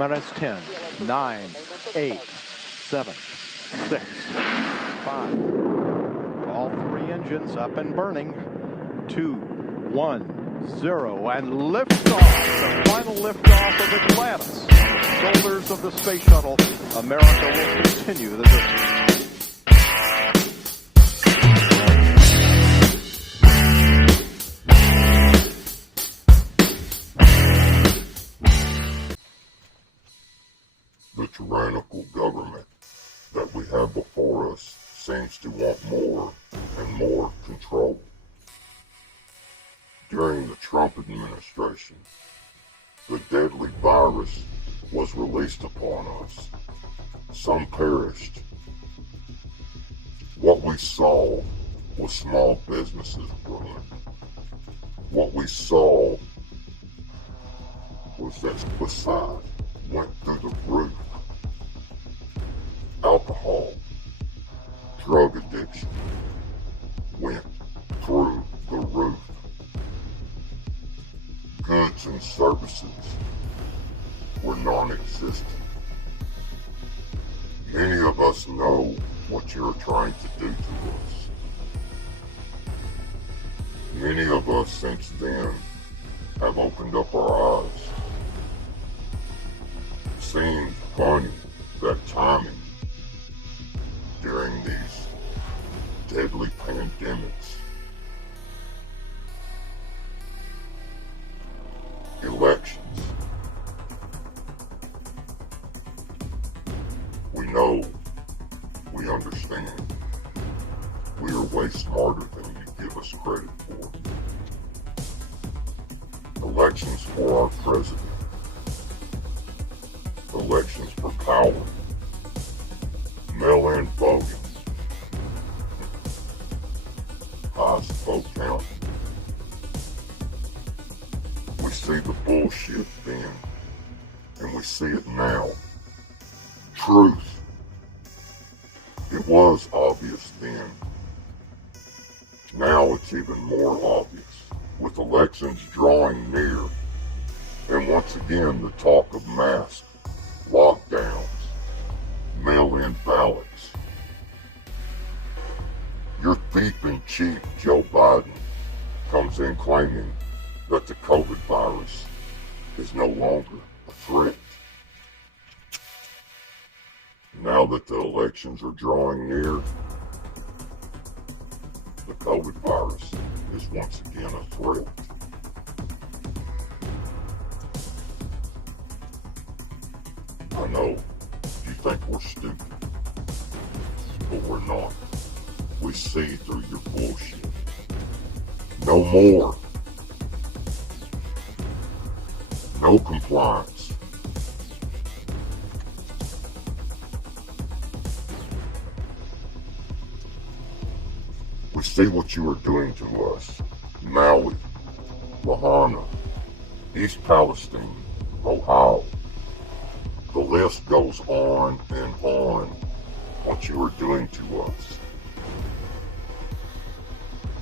T-minus 10, 9, 8, 7, 6, 5. All three engines up and burning. 2, 1, 0, and liftoff. The final liftoff of Atlantis. Shoulders of the space shuttle. America will continue the journey. The tyrannical government that we have before us seems to want more and more control. During the Trump administration, the deadly virus was released upon us. Some perished. What we saw was small businesses ruined. What we saw was that suicide went through the roof. Alcohol, drug addiction went through the roof. Goods and services were non-existent. Many of us know what you're trying to do to us. Many of us since then have opened up our eyes. It seems funny that timing during these deadly pandemics, elections, we know, we understand, we are way smarter than you give us credit for. Elections for our president, elections for power, mail-in voting, highest vote count. We see the bullshit then, and we see it now. Truth. It was obvious then. Now it's even more obvious, with elections drawing near, and once again the talk of masks, lockdowns, mail-in ballots. Your thief in chief, Joe Biden, comes in claiming that the COVID virus is no longer a threat. Now that the elections are drawing near, the COVID virus is once again a threat. I know you think we're stupid, but we're not. We see through your bullshit. No more. No compliance. We see what you are doing to us. Maui, Lahaina, East Palestine, Ohio. The list goes on and on, what you are doing to us.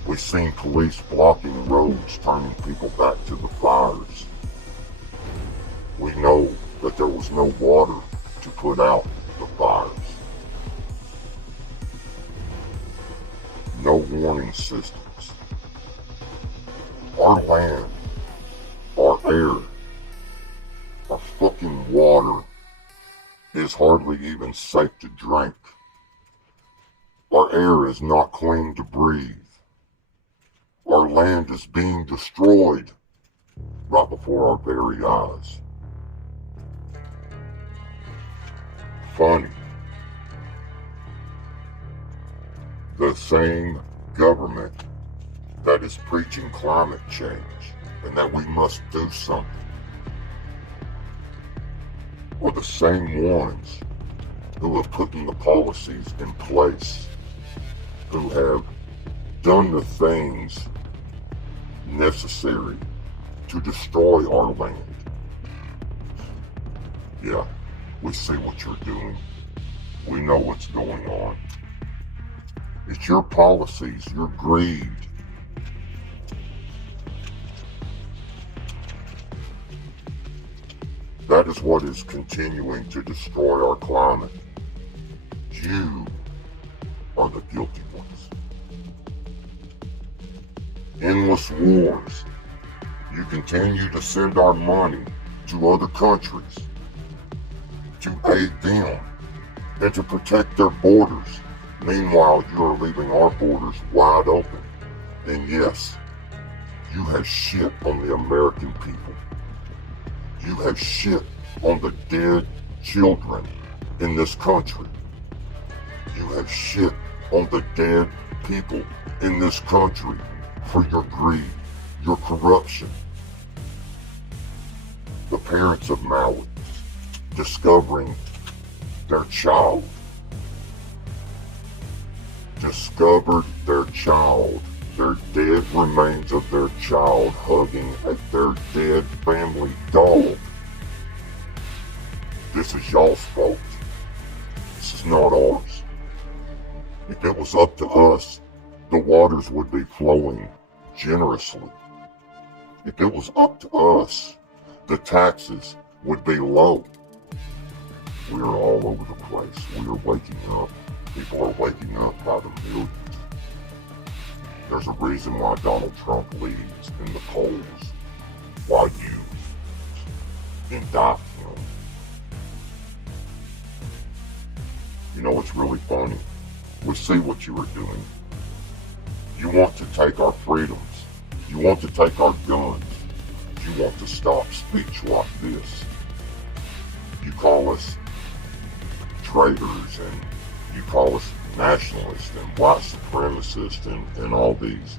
We've seen police blocking roads, turning people back to the fires. We know that there was no water to put out the fires. No warning systems. Our land, our air, our fucking water is hardly even safe to drink. Our air is not clean to breathe. Our land is being destroyed right before our very eyes. Funny. The same government that is preaching climate change and that we must do something are the same ones who have put the policies in place, who have done the things necessary to destroy our land. Yeah, we see what you're doing. We know what's going on. It's your policies, your greed. That is what is continuing to destroy our climate. You are the guilty ones. Endless wars. You continue to send our money to other countries to aid them and to protect their borders. Meanwhile, you are leaving our borders wide open. And yes, you have shit on the American people. You have shit on the dead children in this country. You have shit on the dead people in this country for your greed, your corruption. The parents of Maui discovering their child, their dead remains of their child hugging at their dead family dog. This is y'all's fault. This is not ours. If it was up to us, the waters would be flowing generously. If it was up to us, the taxes would be low. We are all over the place. We are waking up. People are waking up by the millions. There's a reason why Donald Trump leads in the polls. Why you indict him. You know what's really funny? We see what you are doing. You want to take our freedoms. You want to take our guns. You want to stop speech like this. You call us traitors and you call us nationalists and white supremacists and all these.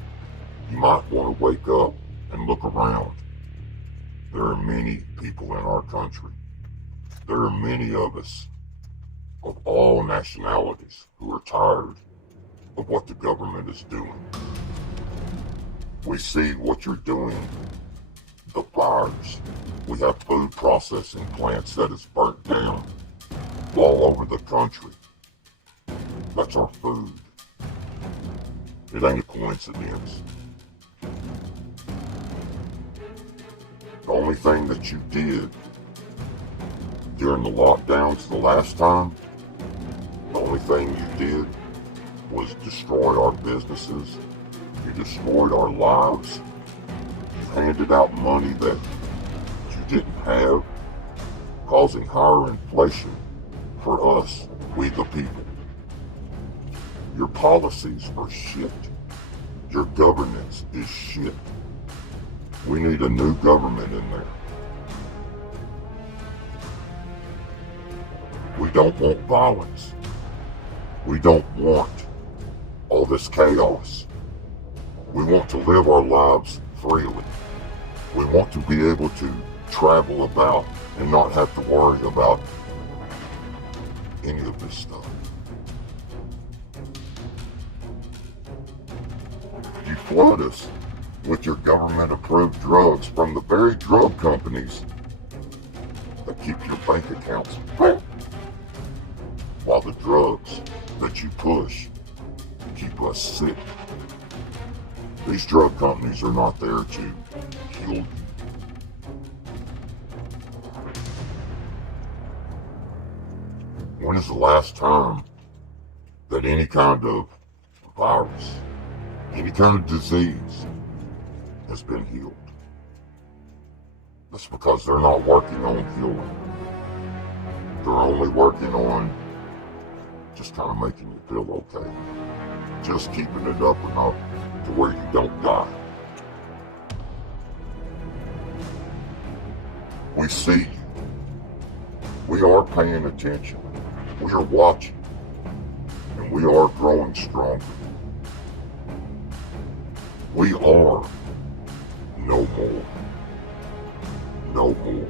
You might want to wake up and look around. There are many people in our country. There are many of us of all nationalities who are tired of what the government is doing. We see what you're doing. The fires. We have food processing plants that is burnt down all over the country. That's our food. It ain't a coincidence. The only thing that you did during the lockdowns the last time, the only thing you did was destroy our businesses. You destroyed our lives. You handed out money that you didn't have, causing higher inflation for us, we the people. Your policies are shit. Your governance is shit. We need a new government in there. We don't want violence. We don't want all this chaos. We want to live our lives freely. We want to be able to travel about and not have to worry about any of this stuff. You flood us with your government-approved drugs from the very drug companies that keep your bank accounts full, while the drugs that you push keep us sick. These drug companies are not there to heal you. When is the last time that any kind of virus, any kind of disease has been healed? That's because they're not working on healing. They're only working on just kind of making you feel okay. Just keeping it up enough to where you don't die. We see you. We are paying attention. We are watching. And we are growing stronger. We are no more. No more.